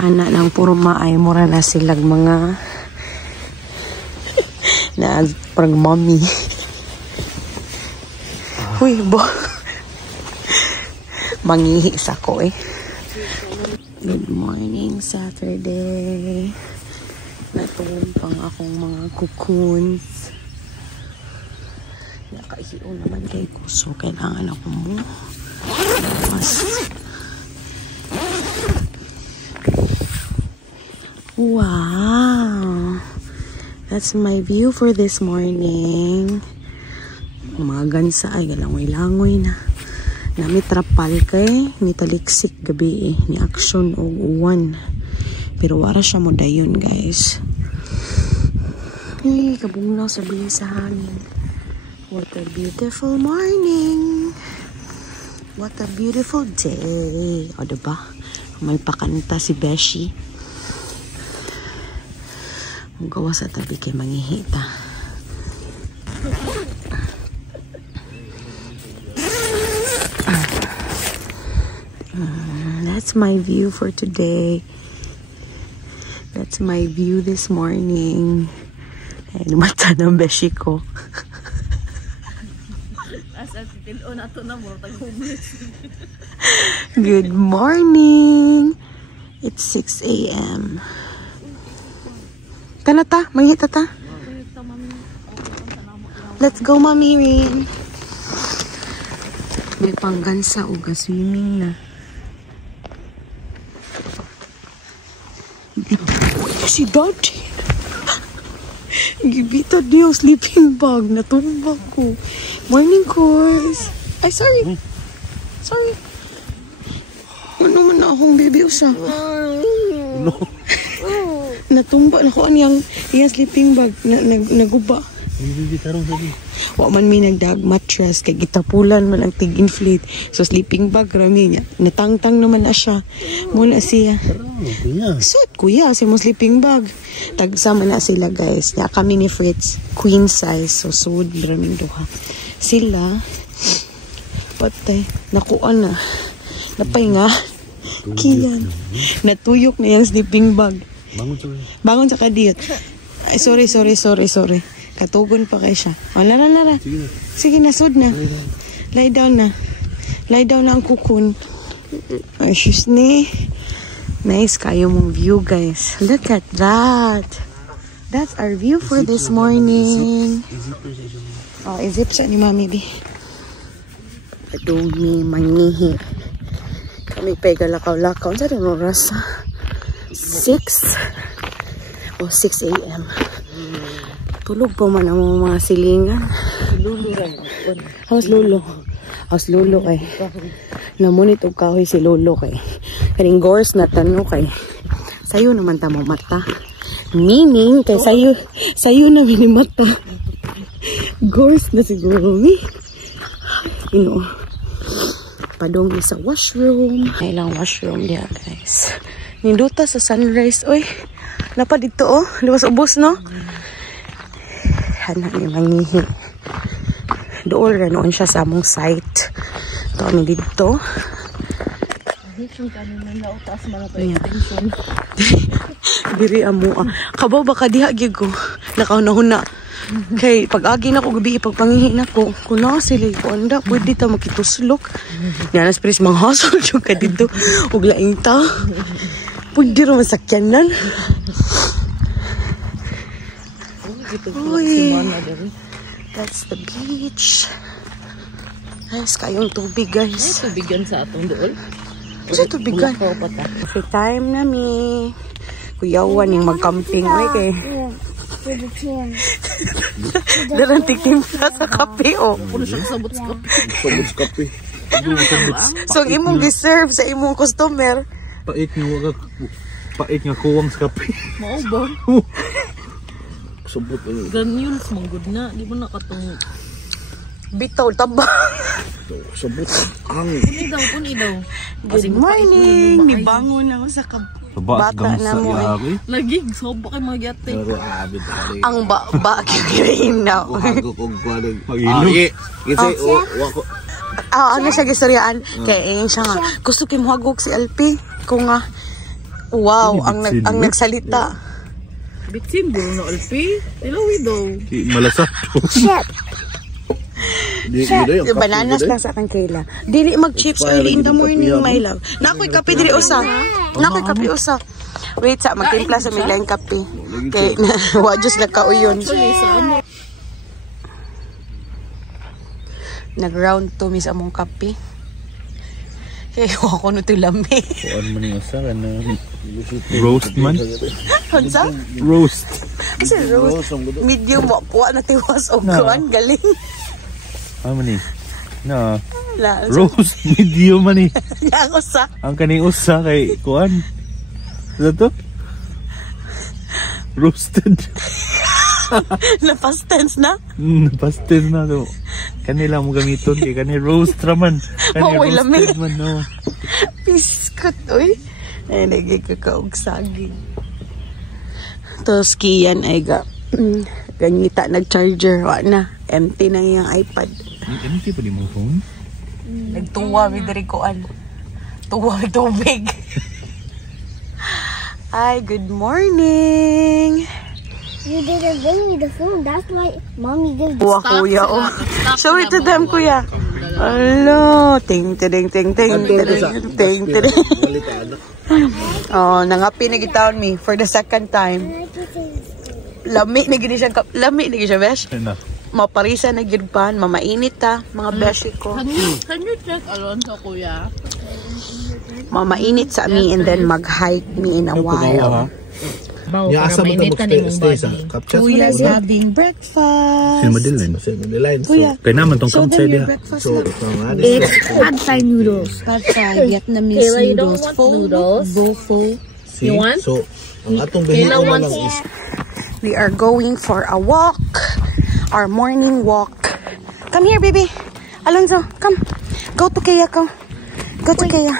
ana ng purma ay mura na silag mga na parang mommy. Uy, bo. Mangihis ako eh. Good morning, Saturday. Natumpang akong mga cocoons. Nakaihiyo naman kay ko. So, kailangan ako mo. Wow! That's my view for this morning. Mga gansa ay galangoy-langoy na. Namitrapal kay mitaliksik gabi eh. Ni action o uwan. Pero wala siya mo dayon guys. Ay, kabugnaw sabihin sa hangin. What a beautiful morning. What a beautiful day. O diba? May pakanta si Beshi. Ang gawa sa tabi kay mangihita. That's my view for today. That's my view this morning. Ay, lumata ng Beshi ko. Good morning. It's 6 a.m. Tanata, mangihita ta. Let's go, Mommy Rin. May panggansa o swimming na. Si Daddy. Gibita niya yung sleeping bag. Natumba ko. Morning, course. Ay, sorry. Sorry. Ano man na akong baby usa. No. Natumba na ko ang sleeping bag. Naguba. Wa man mi nagdag mattress kay gitapulan man ang tig-inflate. So sleeping bag rami niya. Natangtang naman na siya. Muna siya. Suot kuya si mo sleeping bag. Tagsama na sila guys. Ya kami ni Fritz queen size. So suod raming duha. Sila patay nakuan na. Napay nga. Kiyan. Natuyok na yan sleeping bag. Bangon sa kadiyot. Ay, sorry. Katugon pa kay siya. O, lara. Sige na, sud na. Lie down na. Lie down na ang kukun. Ay, sus ni. Nice kayo mong view, guys. Look at that. That's our view for this morning. Oh, izip sa ni Mami di. Padumi, mangihi. Kami pa'y galakaw-lakaw. Sa rin oras? 6 a.m. Tulog po man ang mga silingan. How's Lolo kay? Namunit og kahoy si Lolo kay. Kaning gores na tanong kay. Sayo naman ta mo mata. Meaning kay sayo na ni mata. Gores na siguro mi. Padong sa washroom. Ilang washroom diya guys. Ninduta sa sunrise. Oy, napa dito oh. Liwas ubos no? Hanak ni mangihi. Doon rin noon siya sa among site. Ito kami dito. Diri amo. Kabaw baka diha gyud ko. Nakaunahuna. Kay pag-agi na ko gabi ipagpangihi na ko. Kuna sila anda pwede ta makituslok. Nanas pres mga hustle jud ka dito. Ug laing ta. Pwede ro masakyanan. Uy, that's the beach. Nice kayong tubig guys. Ay, tubigan sa atong doon. Kasi tubigan. Kasi time na mi. Kuyawan yung mag-camping. Uy kay. Darantik timpla sa kape o. Puno siyang sabot sa kape. Sabot sa kape. So imong deserve sa imong customer. Pait nga kuwang sa kape. Mao ba? Sabot ano. Ganyan, manggod na. Di ba nakatong... Bitaw, taba. Sabot. Ang. Puni daw. Good morning. Nibangon ako sa bata na mo. Lagi, sobo kay mga yate. Ang ba kikirin na. Ako kong kwalig. Mag-ilog. Kasi, ano siya gistoryaan? Kaya siya nga. Gusto kim hagog si LP. Kung nga, Wow, Ini ang bitsin, nagsalita. Bitsin, buro na alpi. Hello, daw. Malasap. Shit. Bananas lang sa akong Kayla. Dili mag-chips early in the morning, my love. Nakoy kape diri usa. Nakoy kape usa. Wait sa magtimpla sa may laing kape. Kay wa just nagkauyon. Nag-round 2 mis among kape. Kaya ako no tilami. Kuan man yung usa ka na roast man. Unsa? Roast. Kasi roast. Medium wa na tiwas og kuan galing. Ano man ni? Na. La, Roast medium man ni. ang usa. Ang kaning usa kay kuan. Ano to? Roasted. Na past tense na. Pastel na to. Kanila mo gamiton kay kani roast raman. Kani Maway lami. roasted man no. Biskot, uy. Ay, nagkakaog saging. Tapos kiyan ay ganyita nag-charger. Wa na. Empty na yung iPad. Empty pa di mo phone? Nagtuwa, may koan. Tuwa, may tubig. Ay, good morning. You didn't bring me the phone. That's why mommy gives Buwa, kuya, oh. Show it to them, kuya. Hello. Ting, ting, ting, ting, ting, ting, ting. Oh, nangapi na gitawon me for the second time. Lami na gini siya, lami na gini siya, besh. Enough. Maparisa na gidpan, mamainit ta, mga beshi ko. Can you check Alonso, kuya? Mamainit sa me and then mag-hike me in a while. Ya asa mo ta stay sa captcha. Kuya's having breakfast. Sino Madeline? Madeline. Kuya, Kay naman tong show them campsite your dia. breakfast So, na. It's pad thai noodles. Pad Thai, Vietnamese Kayla, you don't noodles. want Pho, noodles? Bofo. You want? So, ang atong bihiko na lang is We are going for a walk. Our morning walk. Come here, baby. Alonso, come. Go to Kaya, go. Go to Kaya.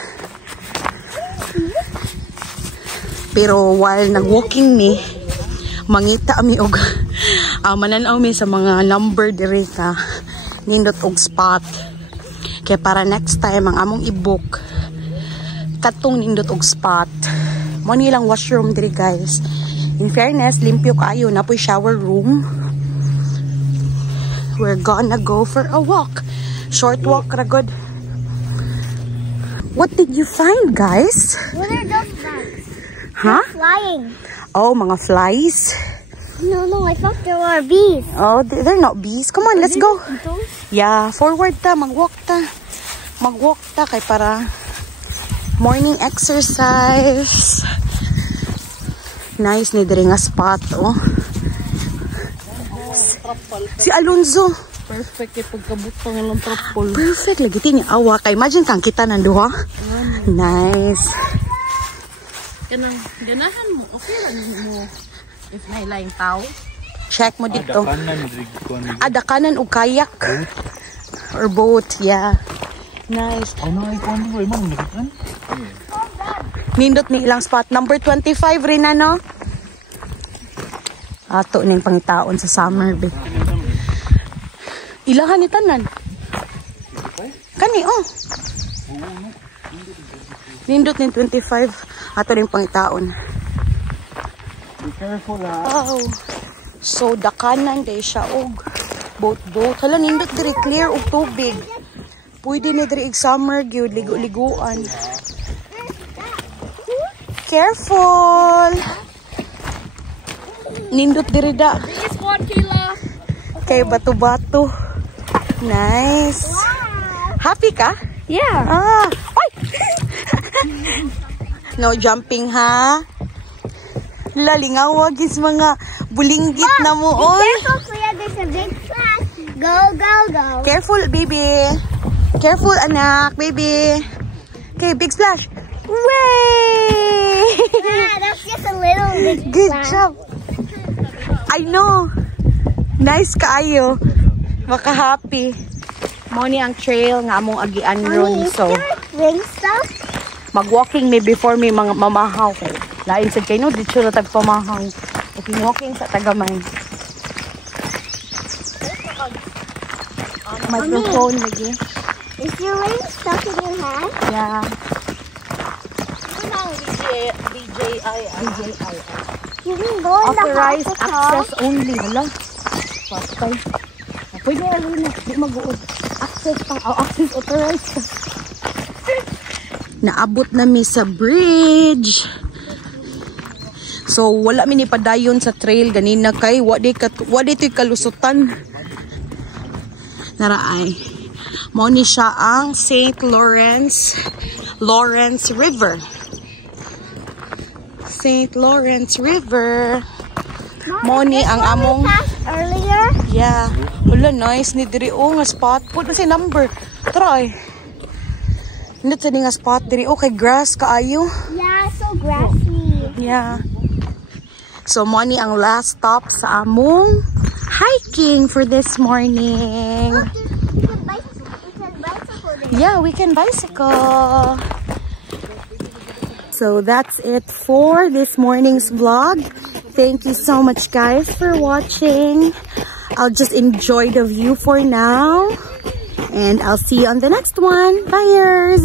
Pero while nag-walking me, mangita mi og mananaw mi sa mga lumber diri ka nindot og spot. Kaya para next time ang among i-book katong nindot og spot. Mo nilang washroom diri, guys. In fairness, limpyo kayo na po'y shower room. We're gonna go for a walk. Short walk, ragod. What did you find, guys? What are those flies? Huh? Flying. Oh, mga flies. No, I thought there were bees. Oh, they're not bees. Come on, let's go. Yeah, forward ta, mag-walk ta. Mag-walk ta kay para morning exercise. Nice ni diri nga spot, oh. Si Alonso. Perfect kay pagkabutang ng trapol. Perfect lagi tini awa kay imagine kang kita nang duha. Nice. Ganahan mo. Okay lang mo. If may laing tao. Check mo dito. Kanan diri kuan. Ada kanan og kayak or boat, yeah. Nice. Oh no, ay kuan mo man nakitan. Nindot ni ilang spot. Number 25 rin na, no? Ato ning pangitaon sa summer, be. Ilahan ni tanan. Kani, oh. Nindot ni 25. Ato ning pangitaon. Be careful ha. Wow. So, dakanan day siya og boat. Hala, nindot diri clear og tubig. Pwede na diri summer gyud ligo-liguan. Careful! Nindot diri da. This one, Kayla. Kay bato-bato. Nice. Happy ka? Yeah. Ah. Oy! No jumping, ha? Lalingawag is mga bulinggit na mo, oy. Careful, Kuya. There's a big flash. Go, go, go. Careful, baby. Careful, anak, baby. Okay, big splash. Way! Yeah, that's just a little big Good flash. job. I know. Nice kaayo. Maka-happy. Mo ni ang trail nga among agian ron. So, Ring stuff? mag-walking me before me mga mamahaw. Lain sa kayo, no? Dito na tagpamahaw. Okay, walking sa Tagamay. Microphone lagi. Is your ring stuck in your hand? Yeah. DJ You can go in the Authorized hospital. access only. Wala. Patay. Pwede alin na. Di mag-uod. Access pa. Access authorized pa. Naabot na mi sa bridge. So wala mi ni padayon sa trail ganina kay wadi to'y kalusutan. Naraay. Mao ni siya ang St. Lawrence River. St. Lawrence River. Mao ni ang among Earlier? yeah. Wala nice ni diri nga spot. Put na si number. Try. Nito sa nga spot diri kay grass kaayo. Yeah, so grassy. Yeah. So mo ni ang last stop sa among hiking for this morning. You can bicycle there. Yeah, we can bicycle. So that's it for this morning's vlog. Thank you so much guys for watching. I'll just enjoy the view for now. And I'll see you on the next one. Bye.